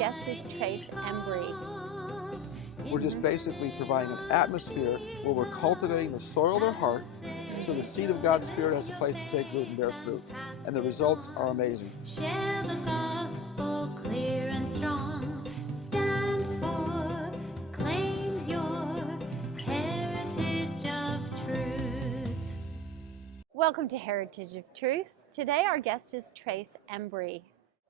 guest is Trace Embry. We're just basically providing an atmosphere where we're cultivating the soil of their heart so the seed of God's Spirit has a place to take root and bear fruit. And the results are amazing. Share the gospel clear and strong. Stand for, claim your heritage of truth. Welcome to Heritage of Truth. Today our guest is Trace Embry.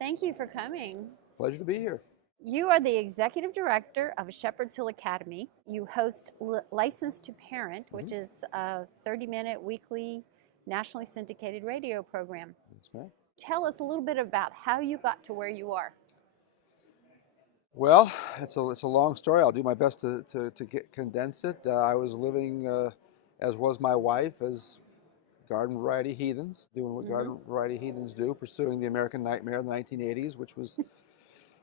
Thank you for coming. Pleasure to be here. You are the executive director of Shepherd's Hill Academy. You host License to Parent, which is a 30-minute weekly nationally syndicated radio program. Yes, ma'am. Tell us a little bit about how you got to where you are. Well, it's a long story. I'll do my best to condense it. I was living, as was my wife, as garden variety heathens, doing what garden variety heathens do, pursuing the American nightmare in the 1980s, which was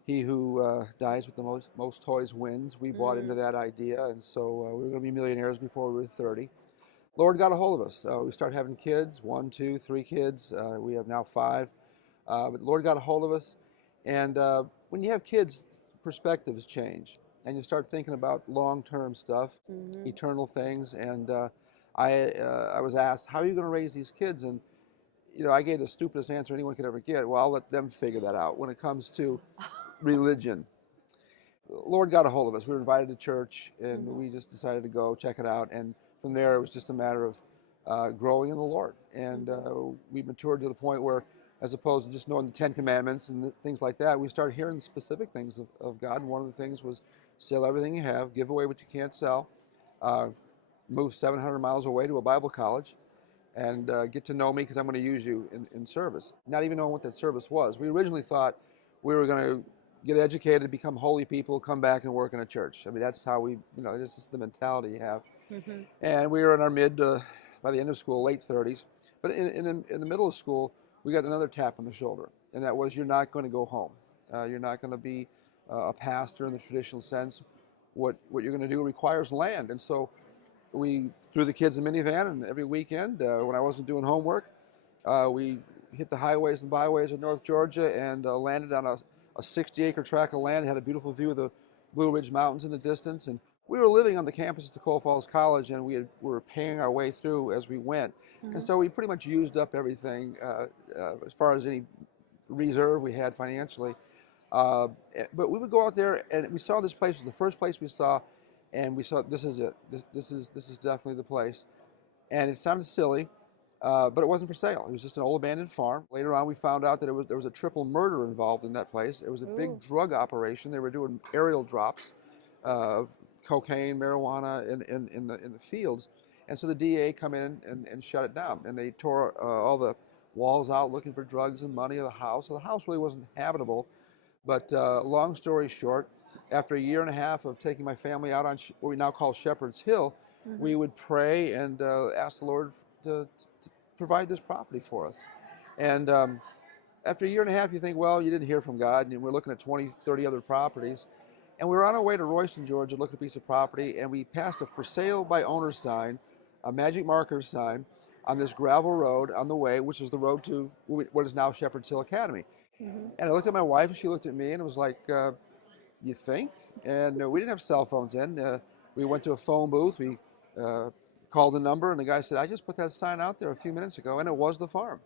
he who dies with the most toys wins. We bought into that idea, and so we were going to be millionaires before we were 30. Lord got a hold of us. We started having kids, 1, 2, 3 kids. We have now 5. But Lord got a hold of us, and when you have kids, perspectives change, and you start thinking about long-term stuff, eternal things. And I was asked, "How are you going to raise these kids?" And I gave the stupidest answer anyone could ever get. Well, I'll let them figure that out. When it comes to religion, Lord got a hold of us. We were invited to church, and we just decided to go check it out. And from there, it was just a matter of growing in the Lord. And we matured to the point where, as opposed to just knowing the 10 Commandments and things like that, we started hearing the specific things of God. And one of the things was sell everything you have, give away what you can't sell, move 700 miles away to a Bible college, and get to know me because I'm going to use you in service. Not even knowing what that service was. We originally thought we were going to get educated, become holy people, come back and work in a church. I mean, that's how we, it's just the mentality you have. And we were in our by the end of school, late 30s. But in the middle of school, we got another tap on the shoulder, and that was, you're not going to go home. You're not going to be a pastor in the traditional sense. What you're going to do requires land. And so we threw the kids a minivan, and every weekend, when I wasn't doing homework, we hit the highways and byways of North Georgia and landed on a 60-acre tract of land. It had a beautiful view of the Blue Ridge Mountains in the distance. And we were living on the campus of Tacoma Falls College, and we were paying our way through as we went. And so we pretty much used up everything as far as any reserve we had financially. But we would go out there, and we saw this place. It was the first place we saw, and we saw, this is it. This is definitely the place. And it sounded silly, but it wasn't for sale. It was just an old abandoned farm. Later on, we found out that there was a triple murder involved in that place. It was a big drug operation. They were doing aerial drops of cocaine, marijuana in the fields. And so the DA come in and shut it down. And they tore all the walls out looking for drugs and money of the house. So the house really wasn't habitable. But long story short, after a year and a half of taking my family out on what we now call Shepherd's Hill, we would pray and ask the Lord to provide this property for us. And after a year and a half, you think, well, you didn't hear from God, and we're looking at 20, 30 other properties. And we were on our way to Royston, Georgia, looking at a piece of property, and we passed a for sale by owner sign, a magic marker sign, on this gravel road on the way, which is the road to what is now Shepherd's Hill Academy. And I looked at my wife, and she looked at me, and it was like, you think? And we didn't have cell phones then. We went to a phone booth. We called the number, and the guy said, I just put that sign out there a few minutes ago, and it was the farm.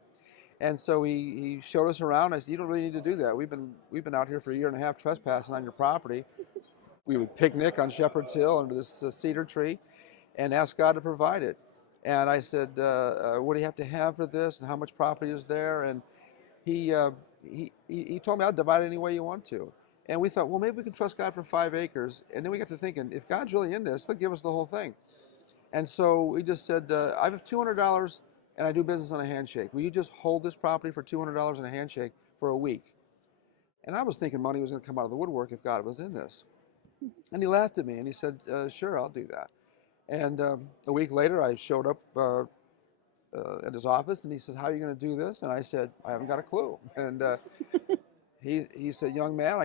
And so he showed us around. I said, you don't really need to do that. We've been out here for a year and a half trespassing on your property. We would picnic on Shepherd's Hill under this cedar tree and ask God to provide it. And I said, what do you have to have for this, and how much property is there? And he told me, I'll divide it any way you want to. And we thought, well, maybe we can trust God for 5 acres. And then we got to thinking, if God's really in this, he'll give us the whole thing. And so we just said, I have $200 and I do business on a handshake. Will you just hold this property for $200 in a handshake for a week? And I was thinking money was going to come out of the woodwork if God was in this. And he laughed at me and he said, sure, I'll do that. And a week later, I showed up at his office, and he says, how are you going to do this? And I said, I haven't got a clue. And he said, young man,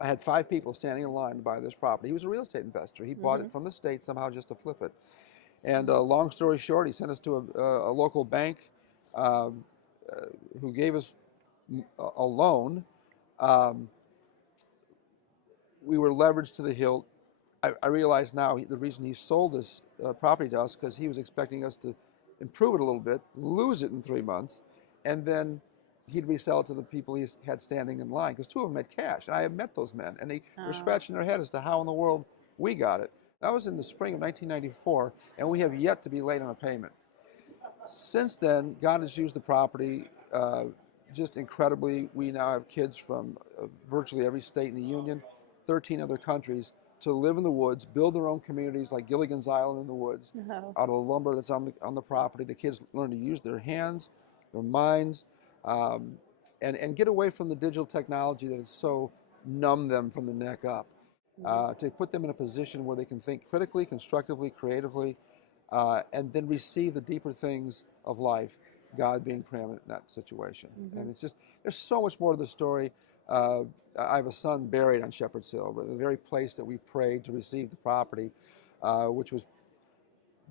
I had 5 people standing in line to buy this property. He was a real estate investor. He bought it from the state somehow just to flip it. And long story short, he sent us to a local bank who gave us a loan we were leveraged to the hilt. I realize now the reason he sold this property to us because he was expecting us to improve it a little bit, lose it in 3 months, and then he'd resell it to the people he had standing in line, because two of them had cash. And I had met those men, and they were scratching their head as to how in the world we got it. That was in the spring of 1994, and we have yet to be late on a payment. Since then, God has used the property just incredibly. We now have kids from virtually every state in the Union, 13 other countries, to live in the woods, build their own communities like Gilligan's Island in the woods, out of the lumber that's on the property. The kids learn to use their hands, their minds, and get away from the digital technology that has so numbed them from the neck up, to put them in a position where they can think critically, constructively, creatively, and then receive the deeper things of life, God being preeminent in that situation. And it's just, there's so much more to the story. I have a son buried on Shepherd's Hill, the very place that we prayed to receive the property, which was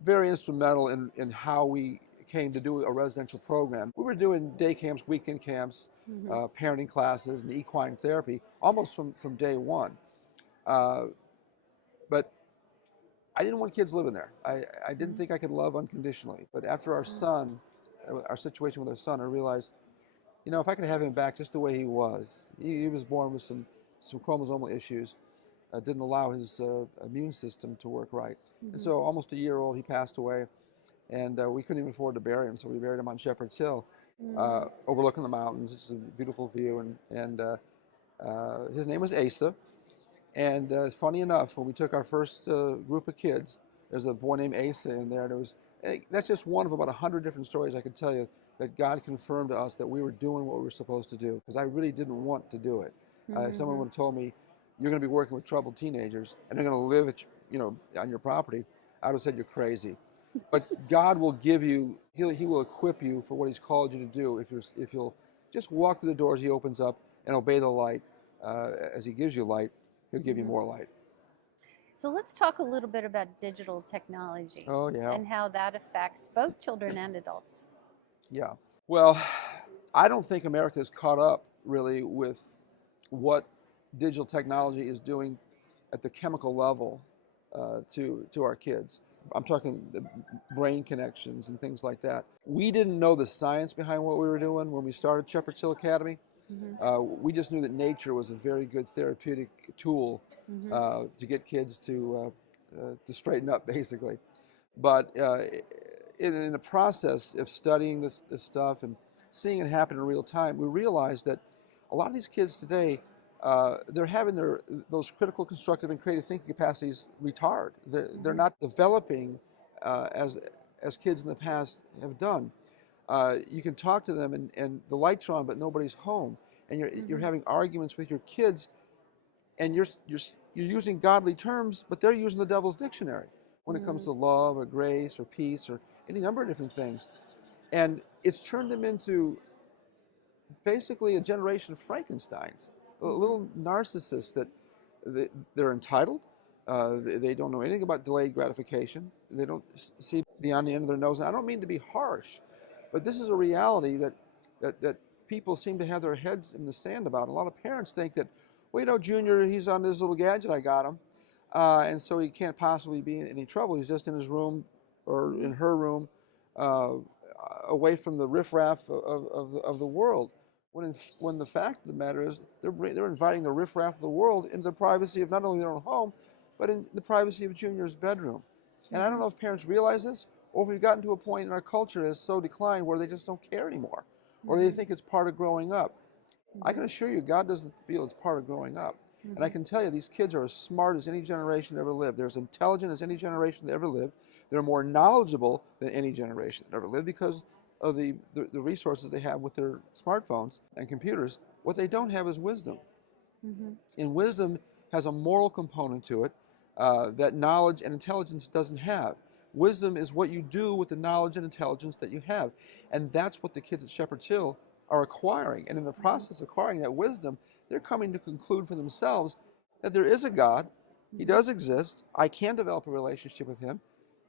very instrumental in how we came to do a residential program. We were doing day camps, weekend camps, parenting classes, and equine therapy almost from day one. But I didn't want kids living there. I didn't think I could love unconditionally. But after our son, our situation with our son, I realized, you know, if I could have him back just the way he was. He was born with some chromosomal issues, didn't allow his immune system to work right. And so almost a year old, he passed away, and we couldn't even afford to bury him, so we buried him on Shepherd's Hill, overlooking the mountains. It's a beautiful view, and his name was Asa. And funny enough, when we took our first group of kids, there's a boy named Asa in there, and it was, that's just one of about 100 different stories I could tell you that God confirmed to us that we were doing what we were supposed to do, because I really didn't want to do it. If someone would have told me, you're going to be working with troubled teenagers and they're going to live on your property, I would have said you're crazy. But God will give you, He will equip you for what He's called you to do if you'll just walk through the doors He opens up and obey the light. As He gives you light, He'll give you more light. So let's talk a little bit about digital technology. Oh, yeah. And how that affects both children and adults. Yeah. Well, I don't think America is caught up really with what digital technology is doing at the chemical level to our kids. I'm talking the brain connections and things like that. We didn't know the science behind what we were doing when we started Shepherd's Hill Academy. We just knew that nature was a very good therapeutic tool to get kids to straighten up, basically. But in the process of studying this stuff and seeing it happen in real time, we realized that a lot of these kids today, they're having those critical, constructive, and creative thinking capacities retard. They're not developing as kids in the past have done. You can talk to them and the lights are on, but nobody's home, and you're having arguments with your kids, and you're using godly terms, but they're using the devil's dictionary when it comes to love or grace or peace or any number of different things. And it's turned them into basically a generation of Frankensteins, little narcissists that they're entitled. They don't know anything about delayed gratification. They don't see beyond the end of their nose. And I don't mean to be harsh, but this is a reality that people seem to have their heads in the sand about. A lot of parents think that, well, you know, Junior, he's on this little gadget I got him, and so he can't possibly be in any trouble. He's just in his room or in her room, away from the riffraff of the world. When the fact of the matter is, they're inviting the riffraff of the world into the privacy of not only their own home, but in the privacy of Junior's bedroom. And I don't know if parents realize this, or if we've gotten to a point in our culture that is so declined where they just don't care anymore, or they think it's part of growing up. I can assure you, God doesn't feel it's part of growing up. And I can tell you, these kids are as smart as any generation that ever lived. They're as intelligent as any generation that ever lived. They're more knowledgeable than any generation that ever lived because of the resources they have with their smartphones and computers. What they don't have is wisdom. And wisdom has a moral component to it that knowledge and intelligence doesn't have. Wisdom is what you do with the knowledge and intelligence that you have. And that's what the kids at Shepherd's Hill are acquiring. And in the process of acquiring that wisdom, they're coming to conclude for themselves that there is a God. He does exist. I can develop a relationship with Him.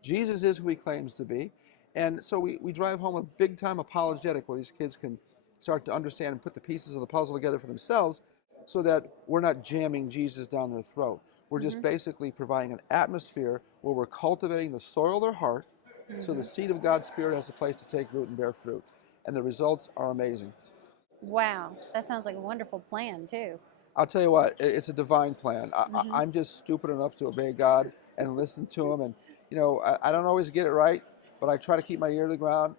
Jesus is who He claims to be. And so we drive home a big-time apologetic where these kids can start to understand and put the pieces of the puzzle together for themselves so that we're not jamming Jesus down their throat. We're just basically providing an atmosphere where we're cultivating the soil of their heart so the seed of God's Spirit has a place to take root and bear fruit. And the results are amazing. Wow, that sounds like a wonderful plan too. I'll tell you what, it's a divine plan. I'm just stupid enough to obey God and listen to Him. And, I don't always get it right, but I try to keep my ear to the ground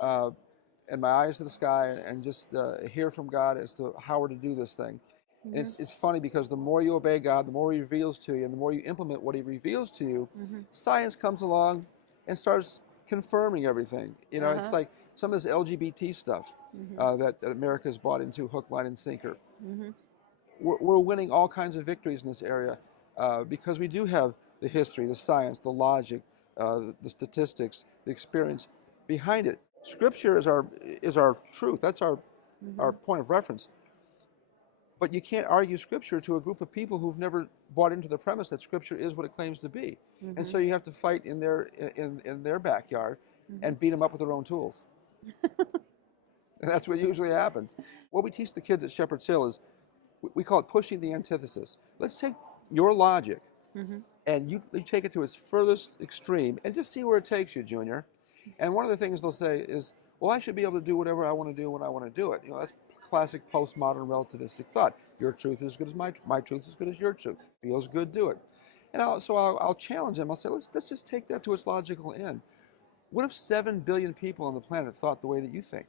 and my eyes to the sky and just hear from God as to how we're to do this thing. And it's funny because the more you obey God, the more He reveals to you, and the more you implement what He reveals to you, science comes along and starts confirming everything. It's like some of this LGBT stuff that America's bought into hook, line, and sinker. We're winning all kinds of victories in this area because we do have the history, the science, the logic, the statistics, the experience behind it. Scripture is our truth. That's our point of reference. But you can't argue Scripture to a group of people who've never bought into the premise that Scripture is what it claims to be. And so you have to fight in their backyard and beat them up with their own tools. And that's what usually happens. What we teach the kids at Shepherd's Hill is, we call it pushing the antithesis. Let's take your logic and you take it to its furthest extreme and just see where it takes you, Junior. And one of the things they'll say is, well, I should be able to do whatever I want to do when I want to do it. That's classic postmodern relativistic thought. Your truth is as good as my truth is as good as your truth. Feels good, do it. And I'll challenge them. I'll say, let's just take that to its logical end. What if 7 billion people on the planet thought the way that you think?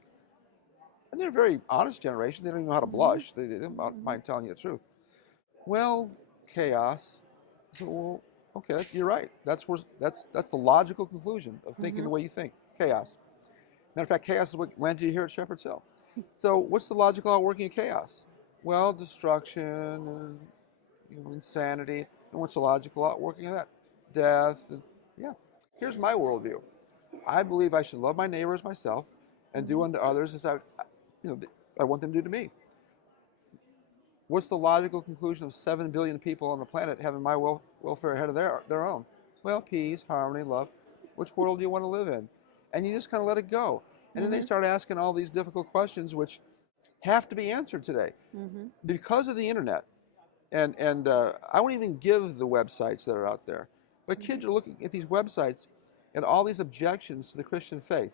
And they're a very honest generation. They don't even know how to blush. They don't mind telling you the truth. Well, chaos. So, well, okay, you're right. That's the logical conclusion of thinking the way you think. Chaos. Matter of fact, chaos is what landed you here at Shepherd's Hill. So what's the logical outworking of chaos? Well, destruction and insanity. And what's the logical outworking of that? Death. And, yeah. Here's my worldview. I believe I should love my neighbor as myself and do unto others as I want them to do to me. What's the logical conclusion of 7 billion people on the planet having my welfare ahead of their own? Well, peace, harmony, love. Which world do you want to live in? And you just kind of let it go. And then they start asking all these difficult questions which have to be answered today. Because of the internet. And I won't even give the websites that are out there. But kids are looking at these websites and all these objections to the Christian faith.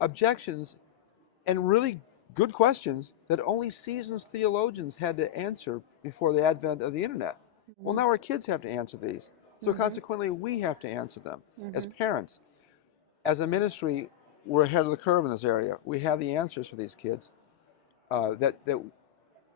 Objections and really good questions that only seasoned theologians had to answer before the advent of the internet. Well, now our kids have to answer these. So consequently, we have to answer them as parents. As a ministry, we're ahead of the curve in this area. We have the answers for these kids that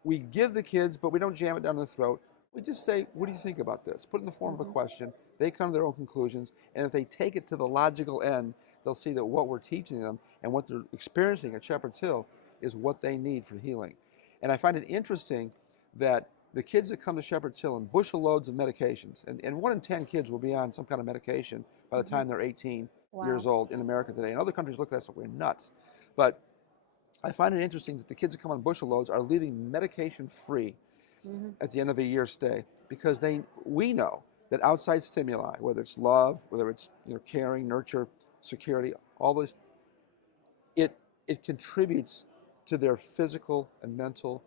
we give the kids, but we don't jam it down their throat. We just say, what do you think about this? Put it in the form of a question. They come to their own conclusions. And if they take it to the logical end, they'll see that what we're teaching them and what they're experiencing at Shepherd's Hill is what they need for healing. And I find it interesting that the kids that come to Shepherd's Hill in bushel loads of medications, and 1 in 10 kids will be on some kind of medication by the time they're 18 years old in America today. In other countries look at us like we're nuts. But I find it interesting that the kids that come on bushel loads are leaving medication free at the end of a year's stay, because we know that outside stimuli, whether it's love, whether it's caring, nurture, security, all this, it contributes to their physical and mental,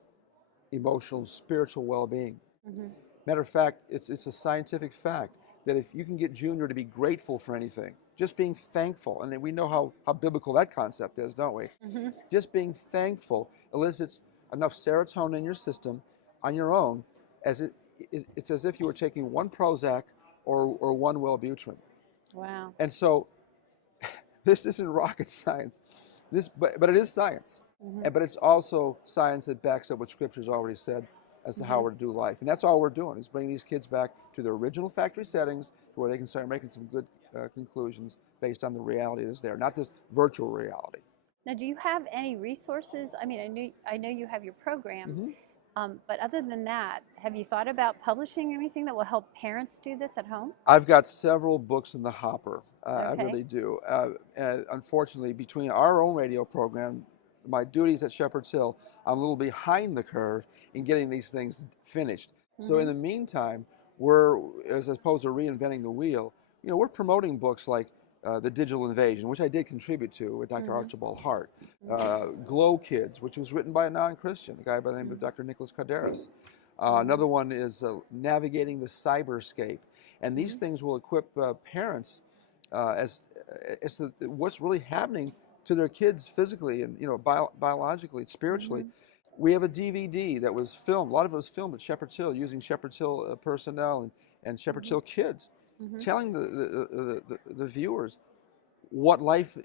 emotional, spiritual well-being. Matter of fact, it's a scientific fact that if you can get Junior to be grateful for anything, just being thankful, and we know how biblical that concept is, don't we? Just being thankful elicits enough serotonin in your system on your own, as it's as if you were taking 1 Prozac or 1 Wellbutrin. Wow. And so this isn't rocket science, but it is science. But it's also science that backs up what Scripture's already said as to how we're to do life. And that's all we're doing, is bringing these kids back to their original factory settings, to where they can start making some good conclusions based on the reality that's there, not this virtual reality. Now, do you have any resources? I mean, I know you have your program, but other than that, have you thought about publishing anything that will help parents do this at home? I've got several books in the hopper. I Okay. really do. And unfortunately, between our own radio program, my duties at Shepherd's Hill, I'm a little behind the curve in getting these things finished. So in the meantime, we're, as opposed to reinventing the wheel, we're promoting books like the Digital Invasion, which I did contribute to with Dr. Archibald Hart. Glow Kids, which was written by a non-Christian, a guy by the name of Dr. Nicholas Carderas. Another one is Navigating the Cyberscape. And these things will equip parents as to what's really happening to their kids physically and biologically, spiritually. We have a DVD that was filmed. A lot of it was filmed at Shepherd's Hill using Shepherd's Hill personnel and Shepherd's Hill kids, telling the viewers what Life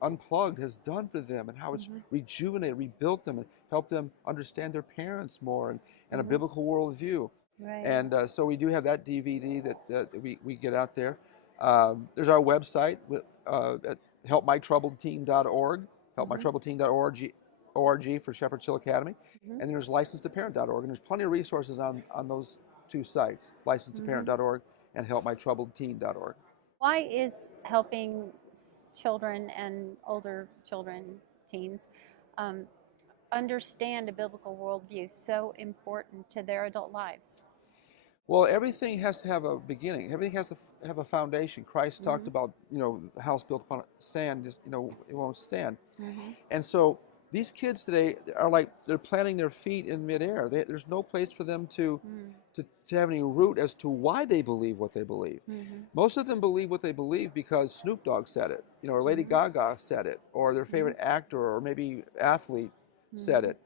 Unplugged has done for them and how it's rejuvenated, rebuilt them, and helped them understand their parents more and a biblical worldview. Right. And so we do have that DVD that we get out there. There's our website at helpmytroubledteen.org, helpmytroubledteen.org for Shepherd's Hill Academy. And then there's licensedtoparent.org. And there's plenty of resources on those two sites, licensedtoparent.org and helpmytroubledteen.org. Why is helping children and older children, teens, understand a biblical worldview so important to their adult lives? Well, everything has to have a beginning. Everything has to have a foundation. Christ talked about, the house built upon sand, just, it won't stand. And so these kids today are like, they're planting their feet in midair. There's no place for them to have any root as to why they believe what they believe. Most of them believe what they believe because Snoop Dogg said it, or Lady Gaga said it, or their favorite actor or maybe athlete said it.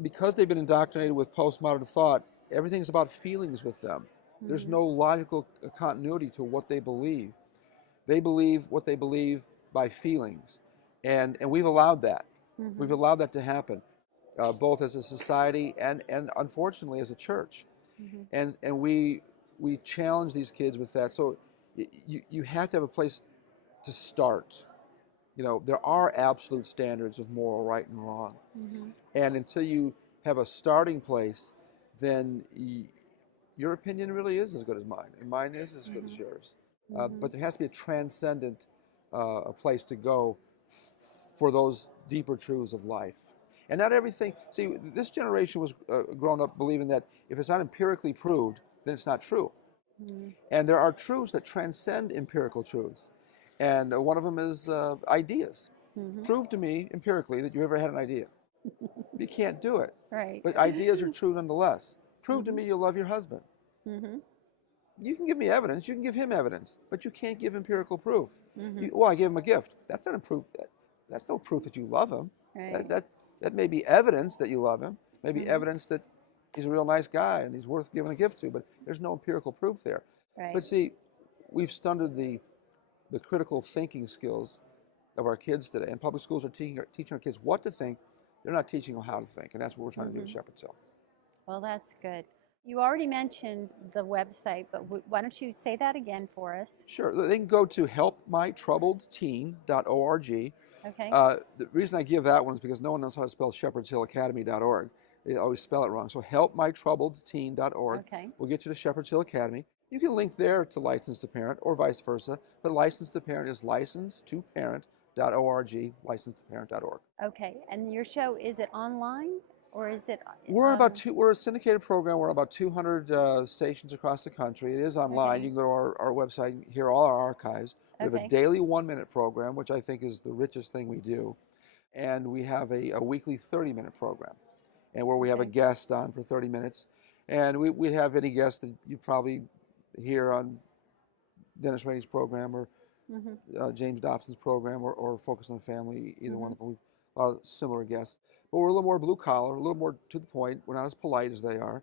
Because they've been indoctrinated with postmodern thought, everything's about feelings with them. There's no logical continuity to what they believe. They believe what they believe by feelings. And we've allowed that. We've allowed that to happen, both as a society and unfortunately as a church. And we challenge these kids with that. So you have to have a place to start. There are absolute standards of moral right and wrong. And until you have a starting place, then your opinion really is as good as mine, and mine is as good as yours. But there has to be a transcendent a place to go for those deeper truths of life. And not everything, see, this generation was grown up believing that if it's not empirically proved, then it's not true. And there are truths that transcend empirical truths. And one of them is ideas. Prove to me empirically that you ever had an idea. You can't do it. Right. But ideas are true nonetheless. Prove to me you love your husband. You can give me evidence. You can give him evidence. But you can't give empirical proof. I gave him a gift. That's not a proof. That's no proof that you love him. Right. That may be evidence that you love him. Maybe evidence that he's a real nice guy and he's worth giving a gift to. But there's no empirical proof there. Right. But see, we've stunted the critical thinking skills of our kids today. And public schools are teaching our kids what to think. They're not teaching them how to think. And that's what we're trying to do at Shepherd's Hill. Well, that's good. You already mentioned the website, but why don't you say that again for us? Sure. They can go to helpmytroubledteen.org. Okay. The reason I give that one is because no one knows how to spell shepherdshillacademy.org. They always spell it wrong. So helpmytroubledteen.org will get you to Shepherd's Hill Academy. You can link there to License to Parent or vice versa, but License to Parent is license2parent.org, license2parent.org. Okay. And your show, is it online or is it? We're we're a syndicated program. We're on about 200 stations across the country. It is online. You can go to our website and hear all our archives. We have a daily 1-minute program, which I think is the richest thing we do. And we have a weekly 30-minute program, and where we have a guest on for 30 minutes. And we have any guest that you probably hear on Dennis Rainey's program or James Dobson's program or Focus on the Family, either one of them. A lot of similar guests. But we're a little more blue collar, a little more to the point. We're not as polite as they are.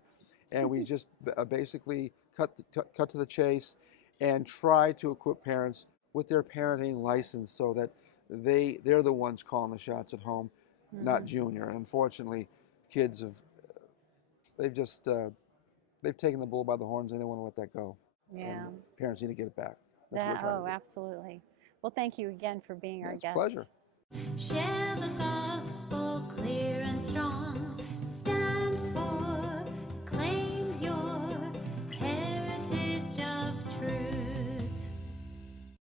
And we just basically cut to the chase and try to equip parents with their parenting license so that they're the ones calling the shots at home, not Junior. And unfortunately, kids they've taken the bull by the horns and they don't want to let that go. Yeah. And parents need to get it back. That's what we're trying to do. Absolutely. Well, thank you again for being our guest. It's a pleasure.